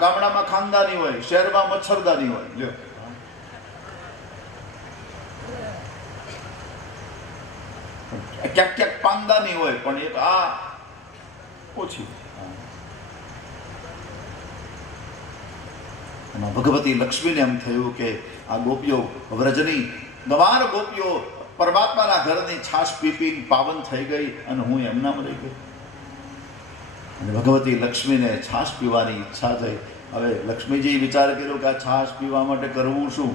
ગામડામાં ખાનદાની હોય શહેરમાં મચ્છરદાની હોય ક્યાંક ક્યાંક પાંદાની હોય પણ એક આ ઓછી ભગવતી લક્ષ્મીને એમ થયું કે આ ગોપીઓ વ્રજની ગવાર ગોપીઓ પરમાત્માના ઘરની છાશ પીપી પાવન થઈ ગઈ અને હું એમનામ રહી ગઈ અને ભગવતી લક્ષ્મીને છાશ પીવાની ઈચ્છા થઈ હવે લક્ષ્મીજી વિચાર કર્યો કે આ છાશ પીવા માટે કરવું શું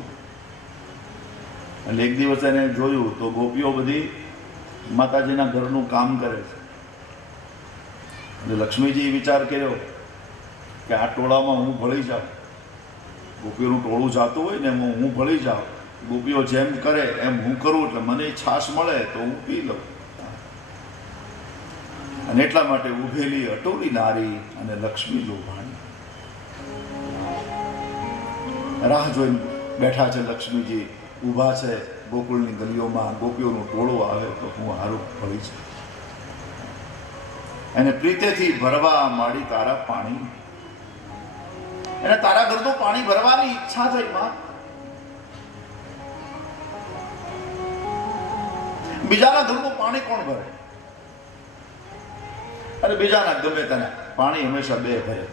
એટલે એક દિવસ એને જોયું તો ગોપીઓ બધી માતાજીના ઘરનું કામ કરે છે એટલે લક્ષ્મીજી વિચાર કર્યો કે આ ટોળામાં હું ભળી જાઉં ગોપીઓનું ટોળું જાતું હોય ને એમાં હું ભળી જાઉં ગોપીઓ જેમ કરે એમ હું કરું એટલે મને છાશ મળે તો હું પી લઉં અને એટલા માટે ઉભેલી અટોલી નારી અને લક્ષ્મી લોભાણી રાહ જોઈને બેઠા છે લક્ષ્મીજી ઊભા છે ગોકુળની ગલીઓમાં ગોપીઓનો ટોળો આવે તો હું હારું ફળી છે એને પ્રીતેથી ભરવા માડી તારા પાણી એને તારા ઘરનું પાણી ભરવાની ઈચ્છા થઈ માં બીજાના ઘરનું પાણી કોણ ભરે અને બીજાના ગમે તને પાણી હંમેશા બે ભરે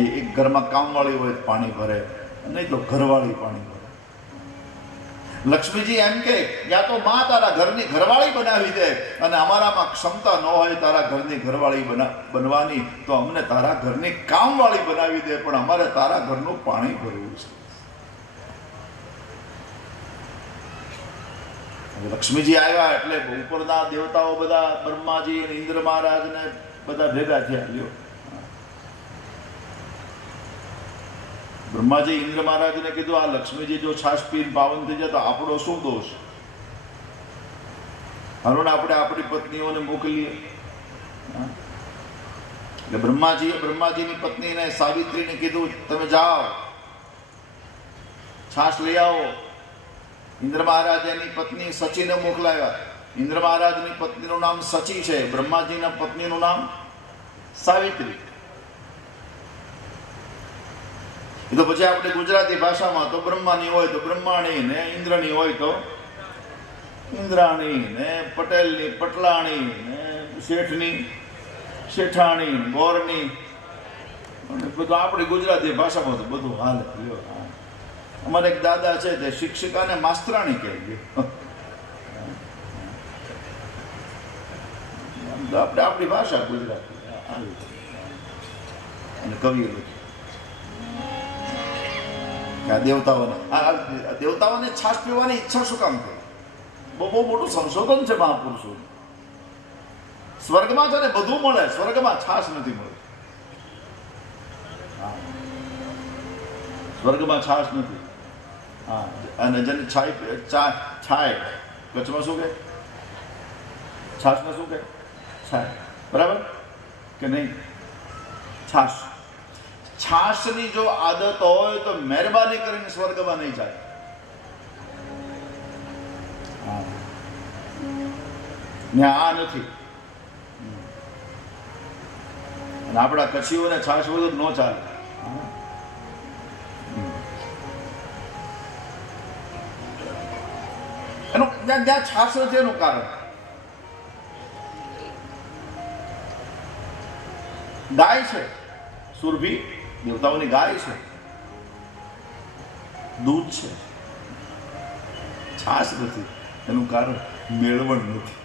એ એક ઘરમાં કામવાળી હોય પાણી ભરે નહીં તો ઘરવાળી પાણી ભરે લક્ષ્મીજી એમ કે યા તો માં તારા ઘરની ઘરવાળી બનાવી દે અને અમારામાં ક્ષમતા ન હોય તારા ઘરની ઘરવાળી બનવાની તો અમને તારા ઘરની કામવાળી બનાવી દે પણ અમારે તારા ઘરનું પાણી ભરવું છે લક્ષ્મીજી આવ્યા એટલે ઉપરના દેવતાઓ બધા બ્રહ્માજી અને ઇન્દ્ર મહારાજ ને બધા ભેગા થયા લ્યો બ્રહ્માજી ઇન્દ્ર મહારાજને કીધું આ લક્ષ્મીજી જો છાશ પીર પાવન થઈ જાય તો આપણો શું દોષ હરોને આપણે આપણી પત્નીઓને મોકલીએ એટલે બ્રહ્માજીએ બ્રહ્માજીની પત્નીને સાવિત્રીને કીધું તમે જાઓ છાશ લઈ આવો ઇન્દ્ર મહારાજાની પત્ની સચીને મોકલાવ્યા ઇન્દ્ર મહારાજની પત્નીનું નામ સચી છે બ્રહ્માજીના પત્નીનું નામ સાવિત્રી એ તો પછી આપણે ગુજરાતી ભાષામાં તો બ્રહ્માની હોય તો બ્રહ્માણી ને ઇન્દ્રની હોય તો ઇન્દ્રાણી ને પટેલની પટલાણી ને શેઠની શેઠાણી બોરની બધું આપણી ગુજરાતી ભાષામાં તો બધું હાલ અમારે એક દાદા છે તે શિક્ષિકાને માસ્તરાણી કહેવી આપણે આપણી ભાષા ગુજરાતી અને કવિ આ દેવતાઓને આ દેવતાઓને છાશ પીવાની ઈચ્છા શું કામ થઈ બહુ બહુ મોટું સંશોધન છે મહાપુરુષો સ્વર્ગમાં છે ને બધું મળે સ્વર્ગમાં છાશ નથી મળતી સ્વર્ગમાં છાશ નથી હા અને જેને છાઈ ચા છાય કચ્છમાં શું કહે છાશમાં શું કહે છાય બરાબર કે નહીં છાશ છાશની જો આદત હોય તો મહેરબાની કરીને સ્વર્ગમાં નહીં જાય ને આ નથી અને આપણા કચ્છીઓને છાશ વગર ન ચાલે ત્યાં જ્યાં છાશો છે એનું કારણ ગાય છે સુરભી દેવતાઓની ગાય છે દૂધ છે છાશ નથી એનું કારણ મેળવણ નથી